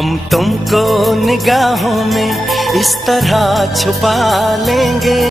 हम तुमको निगाहों में इस तरह छुपा लेंगे।